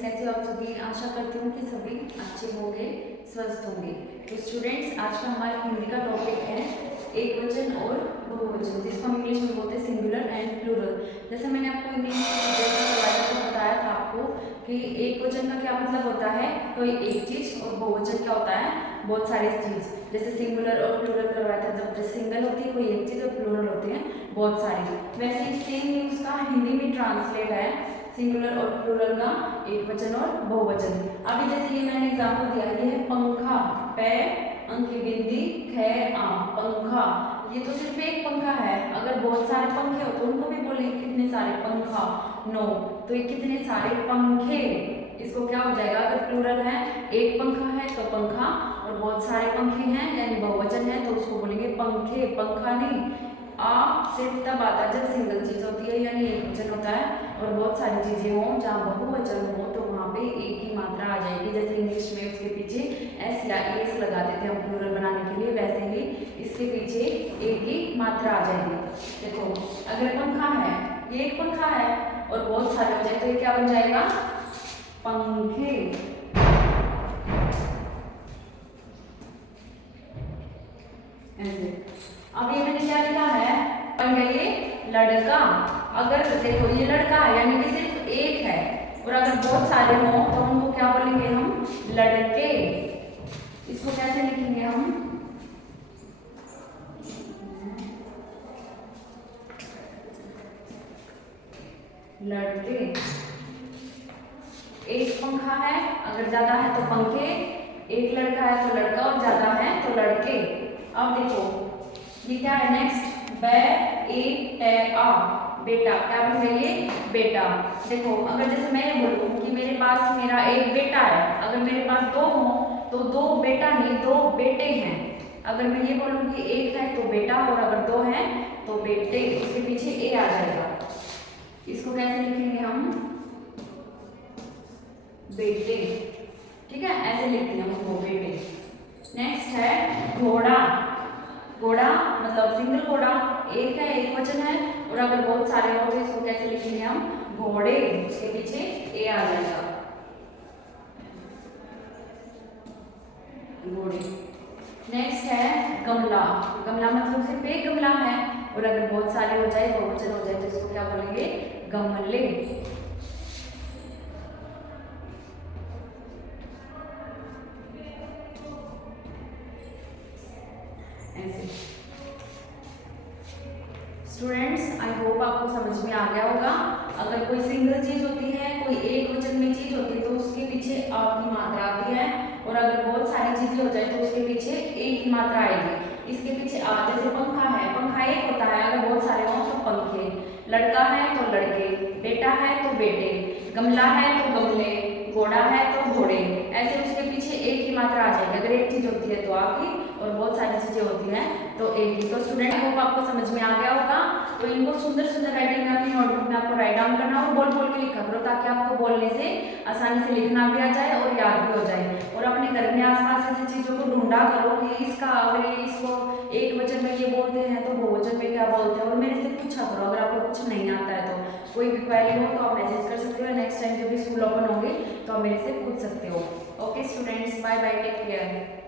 कैसे हो आप सभी। आशा करती हूँ कि सभी अच्छे होंगे, स्वस्थ होंगे। तो स्टूडेंट्स, आज का हमारा हिंदी का टॉपिक है एक वचन और बहुवचन, जिसको हम इंग्लिश में बोलते हैं सिंगुलर एंड प्लूरल। जैसे मैंने आपको इंग्लिश में बताया था आपको कि एक वचन का क्या मतलब होता है, कोई एक चीज, और बहुवचन क्या होता है, बहुत सारी चीज। जैसे सिंगुलर और प्लूरल करवाया था, जब सिंगल होती है कोई एक चीज और प्लूरल होती है बहुत सारी। वैसे ही सेम न्यूज का हिंदी में ट्रांसलेट है सिंगुलर और प्लूरल का एक वचन और बहुवचन। अभी जैसे ये मैंने एग्जांपल दिया, ये है पंखा, पे अंकी बिंदी खे आम, पंखा। ये तो सिर्फ एक पंखा है, अगर बहुत सारे पंखे हो तो उनको भी बोलेंगे कितने सारे पंखा, नो। तो ये कितने सारे पंखे, इसको क्या हो जाएगा, अगर प्लूरल है एक पंखा है तो पंखा, और बहुत सारे पंखे हैं यानी बहुवचन है तो उसको बोलेंगे पंखे, पंखा नहीं। आ सिर्फ तब आता है जब सिंगल चीज होती है यानी एक वचन होता है, और बहुत सारी चीजें हों जहाँ बहुवचन हो तो वहाँ पे एक ही मात्रा आ जाएगी। जैसे इंग्लिश में उसके पीछे एस या एस लगाते थे हम प्लूरल बनाने के लिए, वैसे ही इसके पीछे एक ही मात्रा आ जाएगी। देखो, अगर पंखा है, ये एक पंखा है और बहुत सारे हो जाए तो ये क्या बन जाएगा, पंखे। ऐसे अब ये मैंने क्या लिखा है, बन गया ये लड़का। अगर देखो ये लड़का है यानी कि सिर्फ एक है, और अगर बहुत सारे हों तो उनको क्या बोलेंगे हम, लड़के। इसको कैसे लिखेंगे हम, लड़के। एक पंखा है, अगर ज्यादा है तो पंखे, एक लड़का है तो लड़का, और ज्यादा है तो लड़के। अब देखो ये क्या है नेक्स्ट, बे ए टे आ, बेटा। क्या बन गया ये, बेटा। देखो अगर जैसे मैं ये बोलूं कि मेरे पास मेरा एक बेटा है, अगर मेरे पास दो हो तो दो बेटा नहीं, दो बेटे हैं। अगर मैं ये बोलूं कि एक है तो बेटा, और अगर दो हैं तो बेटे, उसके पीछे ए आ जाएगा। इसको कैसे लिखेंगे हम, बेटे। ठीक है, ऐसे लिखते हैं हम वो, बेटे। नेक्स्ट है घोड़ा। घोड़ा मतलब सिंगल घोड़ा, एक है, एक वचन है, और अगर बहुत सारे हो तो इसको कैसे लिखेंगे हम, घोड़े। उसके पीछे ए आ जाएगा, घोड़े। नेक्स्ट है गमला। गमला मतलब सिर्फ एक गमला है, और अगर बहुत सारे हो जाए, बहुवचन हो जाए तो इसको क्या बोलेंगे, गमले। ऐसे स्टूडेंट्स, आई होप आपको समझ में आ गया होगा। अगर कोई सिंगल चीज होती है, कोई एक वचन में चीज होती है तो उसके पीछे आ की मात्रा आती है, और अगर बहुत सारी चीजें हो जाए तो उसके पीछे एक ही मात्रा आएगी। इसके पीछे आ, जैसे पंखा है, पंखा एक होता है, अगर बहुत सारे हों तो पंखे। लड़का है तो लड़के, बेटा है तो बेटे, गमला है तो गमले, घोड़ा है तो घोड़े। ऐसे उसके पीछे एक ही मात्रा आ जाएगी। अगर एक चीज होती है तो आ की, और बहुत सारी चीजें होती हैं तो एक ही। तो स्टूडेंट होप आपको समझ में आ गया होगा। तो इनको सुंदर सुंदर राइटिंग में अपनी नोटबुक में आपको राइट डाउन करना और बोल बोल के लिखा करो, ताकि आपको बोलने से आसानी से लिखना भी आ जाए और याद भी हो जाए। और अपने घर में आसपास ऐसी चीजों को ढूंढा करो कि इसका, अगर ये इसको एक वचन में ये बोलते हैं तो बहुवचन में क्या बोलते हैं, और मेरे से पूछा करो। अगर आपको कुछ नहीं आता है तो कोई भी क्वेरी हो तो आप मैसेज कर सकते हो। नेक्स्ट टाइम जब भी स्कूल ओपन होंगे तो आप मेरे से पूछ सकते हो। Okay students, bye bye, take care.